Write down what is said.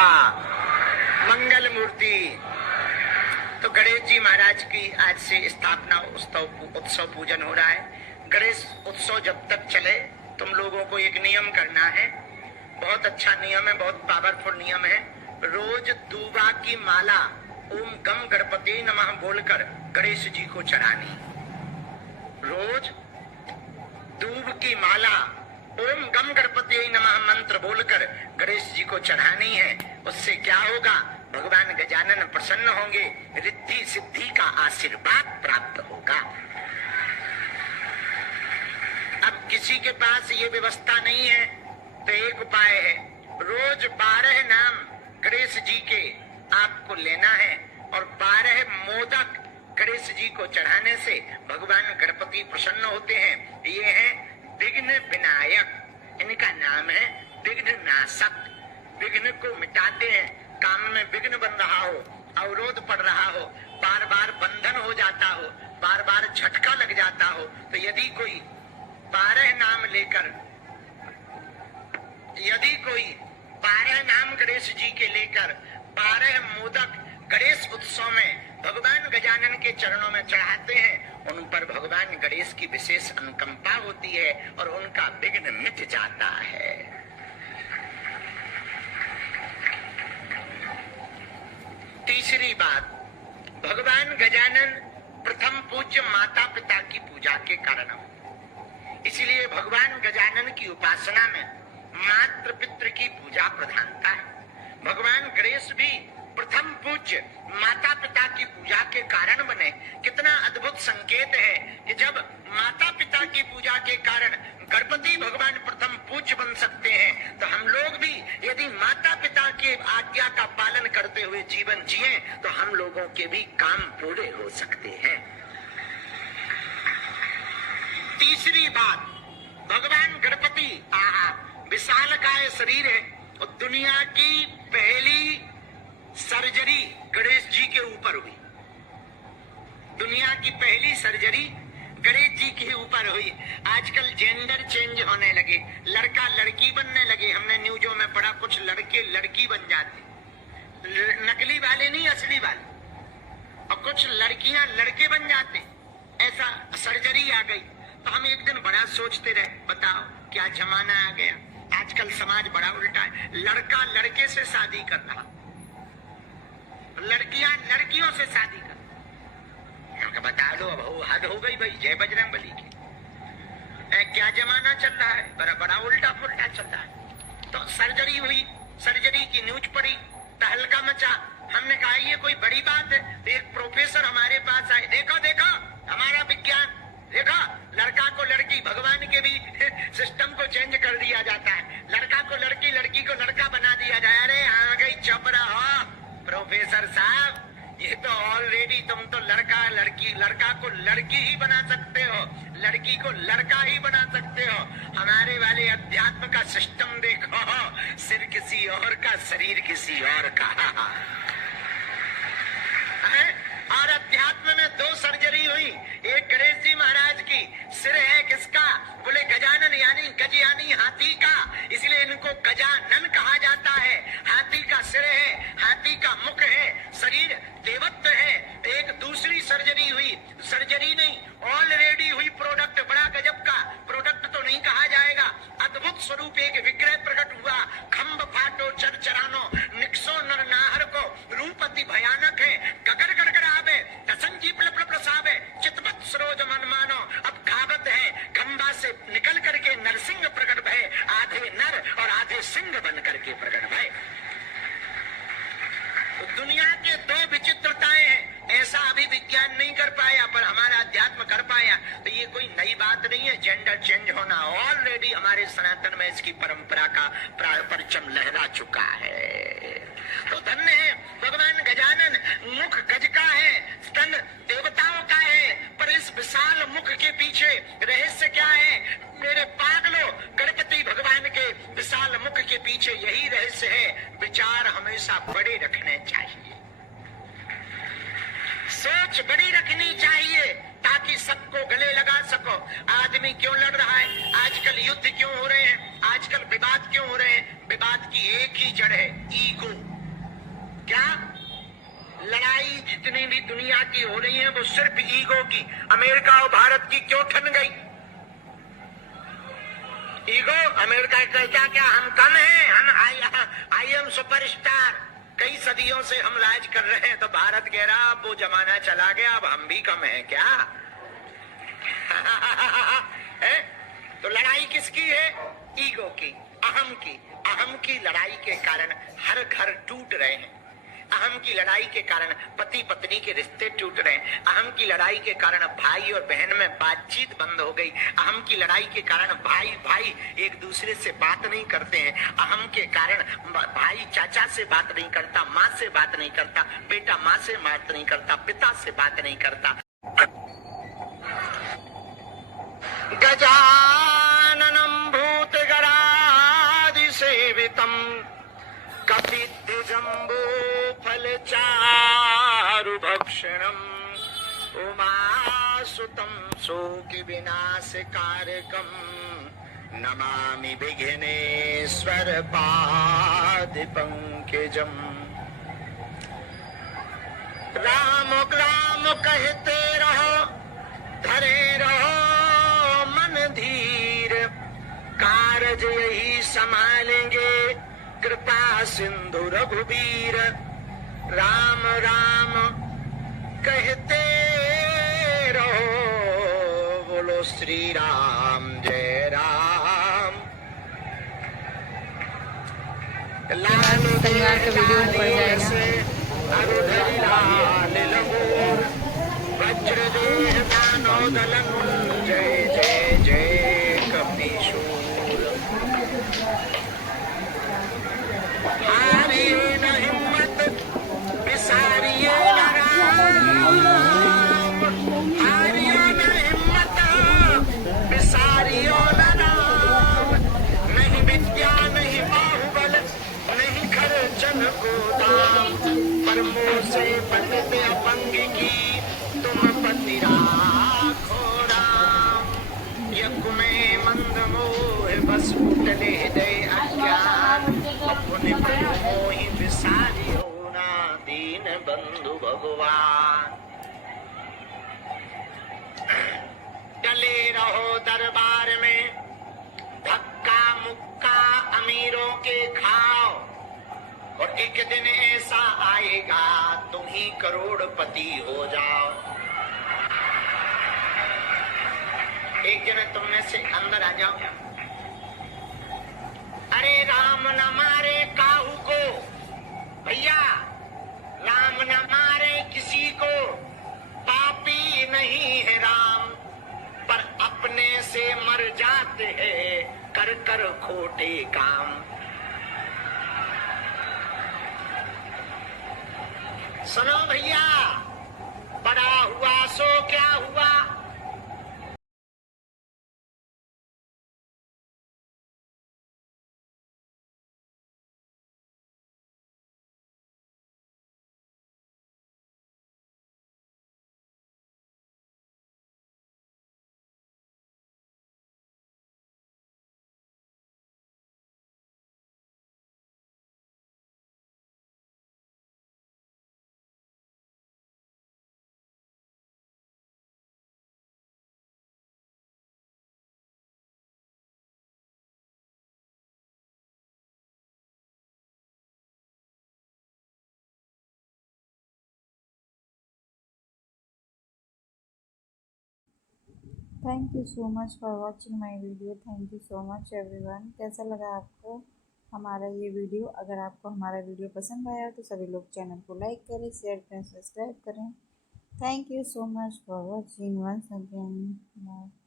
बापा मंगल मूर्ति। तो गणेश जी महाराज की आज से स्थापना उत्सव पूजन हो रहा है। गणेश उत्सव जब तक चले तुम लोगों को एक नियम करना है, बहुत अच्छा नियम है, बहुत पावरफुल नियम है। रोज दूबा की माला ओम गम गणपति नमः बोलकर गणेश जी को चढ़ानी। रोज दूब की माला ओम गम गणपति नमः मंत्र बोलकर गणेश जी को चढ़ानी है। उससे क्या होगा? भगवान गजानन प्रसन्न होंगे, रिद्धि सिद्धि का आशीर्वाद प्राप्त होगा। अब किसी के पास ये व्यवस्था नहीं है तो एक उपाय है, रोज 12 नाम गणेश जी के आपको लेना है और 12 मोदक गणेश जी को चढ़ाने से भगवान गणपति प्रसन्न होते हैं। ये है विघ्न विनायक, इनका नाम है विघ्न नाशक। विघ्न को मिटाते हैं, काम में विघ्न बन रहा हो, अवरोध पड़ रहा हो, बार बार बंधन हो जाता हो, बार बार झटका लग जाता हो, तो यदि कोई 12 नाम लेकर, यदि कोई 12 नाम गणेश जी के लेकर 12 मोदक गणेश उत्सव में भगवान गजानन के चरणों में चढ़ाते हैं, उन पर भगवान गणेश की विशेष अनुकंपा होती है और उनका विघ्न मिट जाता है। तीसरी बात, भगवान गजानन प्रथम पूज्य माता पिता की पूजा के कारण, इसलिए भगवान गजानन की उपासना में मातृ पितृ की पूजा प्रधानता है। भगवान गणेश भी प्रथम पूज्य माता पिता की पूजा के कारण बने। कितना अद्भुत संकेत है कि जब माता पिता की पूजा के कारण गणपति भगवान प्रथम पूज्य बन सकते हैं, तो हम लोग भी यदि माता पिता की आज्ञा का पालन करते हुए जीवन जिए तो हम लोगों के भी काम पूरे हो सकते हैं। तीसरी बात, भगवान गणपति विशालकाय शरीर है और दुनिया की पहली सर्जरी गणेश जी के ऊपर हुई। दुनिया की पहली सर्जरी गणेश जी के ऊपर हुई। आजकल जेंडर चेंज होने लगे, लड़का लड़की बनने लगे। हमने न्यूज़ों में पढ़ा कुछ लड़के लड़की बन जाते, नकली वाले नहीं असली वाले, और कुछ लड़कियां लड़के बन जाते। ऐसा सर्जरी आ गई। तो हम एक दिन बड़ा सोचते रहे, बताओ क्या जमाना आ गया। आजकल समाज बड़ा उल्टा है, लड़का लड़के से शादी कर रहा, लड़कियां लड़कियों से शादी कर। बता दो, अब हद हो गई भाई, जय बजरंग बली की। क्या जमाना चल रहा है, बड़ा उल्टा पुल्टा चल रहा है। तो सर्जरी हुई, सर्जरी की न्यूज पड़ी, तहलका मचा। हमने कहा ये कोई बड़ी बात है। एक प्रोफेसर हमारे पास आए, देखो देखो हमारा विज्ञान, देखो लड़का को लड़की, भगवान के भी सिस्टम को चेंज कर दिया जाता है। लड़का को लड़की, लड़की को लड़का बना दिया जाए। अरे आ गई, चुप रहो प्रोफेसर साहब, ये तो ऑलरेडी तुम तो लड़का लड़की, लड़का को लड़की ही बना सकते हो, लड़की को लड़का ही बना सकते हो। हमारे वाले अध्यात्म का सिस्टम देखो, सिर किसी और का, शरीर किसी और का। और अध्यात्म में 2 सर्जरी हुई। एक गणेश जी महाराज की, सिर है किसका? बोले गजानन, यानी गज यानी हाथी का, इसलिए इनको गजानन कहा जाता है। हाथी का सिर है, हाथी का मुख है, शरीर देवत्व है। एक दूसरी सर्जरी हुई, सर्जरी नहीं ऑलरेडी हुई प्रोडक्ट, बड़ा गजब का प्रोडक्ट तो नहीं कहा जाएगा, अद्भुत स्वरूप एक विग्रह प्रकट हुआ। खम्भ फाटो चरचरानो, निक्सो नर नाहर को, रूप अति भयानक है, गगर गड़गड़ावे, दसंजी प्लप प्रसावे, चितवत सरोज मन मानो। अब कहावत है, खंबा से निकल करके नरसिंह प्रकट भय, आधे नर और आधे सिंह बन करके प्रकट भय। तो दुनिया के 2 विचित्रताएं हैं, ऐसा अभी विज्ञान नहीं कर पाया पर हमारा अध्यात्म कर पाया। तो ये कोई नई बात नहीं है, जेंडर चेंज होना ऑलरेडी हमारे सनातन में इसकी परंपरा का परचम लहरा चुका है। तो धन्य है भगवान गजानन। मुख गज का है, स्तन देवताओं का है, पर इस विशाल मुख के पीछे रहस्य क्या है? मेरे पागलों, गणपति भगवान के विशाल मुख के पीछे यही रहस्य है, विचार हमेशा बड़े रखने चाहिए, सोच बड़ी रखनी चाहिए, ताकि सबको गले लगा सको। आदमी क्यों लड़ रहा है? आजकल युद्ध क्यों हो रहे हैं? आजकल विवाद क्यों हो रहे हैं? विवाद की एक ही जड़ है, ईगो। क्या लड़ाई जितनी भी दुनिया की हो रही है वो सिर्फ ईगो की। अमेरिका और भारत की क्यों ठन गई? ईगो। अमेरिका कहता क्या हम कम हैं, हम आई एम सुपरस्टार। कई सदियों से हम राज कर रहे हैं, तो भारत कह रहा अब वो जमाना चला गया, अब हम भी कम हैं क्या? है? तो लड़ाई किसकी है? ईगो की, अहम की। अहम की लड़ाई के कारण हर घर टूट रहे हैं। अहम की लड़ाई के कारण पति पत्नी के रिश्ते टूट रहे हैं। अहम की लड़ाई के कारण भाई और बहन में बातचीत बंद हो गई। अहम की लड़ाई के कारण भाई भाई एक दूसरे से बात नहीं करते हैं। अहम के कारण भाई चाचा से बात नहीं करता, माँ से बात नहीं करता, बेटा माँ से बात नहीं करता, पिता से बात नहीं करता। गजाननं भूतगणाधि सेवितं कपिध्वजम्बो फलचारुभक्षणम् उमासुतं शोकविनाशकारकम् नमामि विघ्नेश्वर पादपङ्कजम्। राम राम कहते रहो, धरे रहो मन धीर, कारज यही संभालेंगे कृपा सिंधु रघुबीर। राम राम कहते रहो, बोलो श्री राम जय राम। लालू परिवार का वीडियो पड़ जाएगा। लाल लहू वज्रदेह दानोदलन जय जय जय कपीशूर। हारिए न हिम्मत बिसारिए न राम, हारियो न हिम्मत बिसारियो न राम। नहीं विद्या नहीं बाहुबल नहीं खर्चन को दाम, पर मुँह से पतित अपंग की तुम पति राखो राम। यज्ञ में मंद मोह बस उठले दे अज्ञान, अपने प्रभु मोहि विसारी होना दीन बंधु भगवान। डले रहो दरबार में, धक्का मुक्का अमीरों के खाओ, और एक दिन ऐसा आएगा तुम ही करोड़पति हो जाओ। एक दिन तुम में से अंदर आ जाओ। अरे राम न मारे काहू को, भैया राम न मारे किसी को, पापी नहीं है राम, पर अपने से मर जाते हैं कर कर खोटे काम। सुनो भैया, बड़ा हुआ सो क्या हुआ। Thank you so much for watching my video. Thank you so much everyone. कैसा लगा आपको हमारा ये वीडियो? अगर आपको हमारा वीडियो पसंद आया तो सभी लोग चैनल को लाइक करें, शेयर करें, सब्सक्राइब करें। Thank you so much for watching once again. Bye.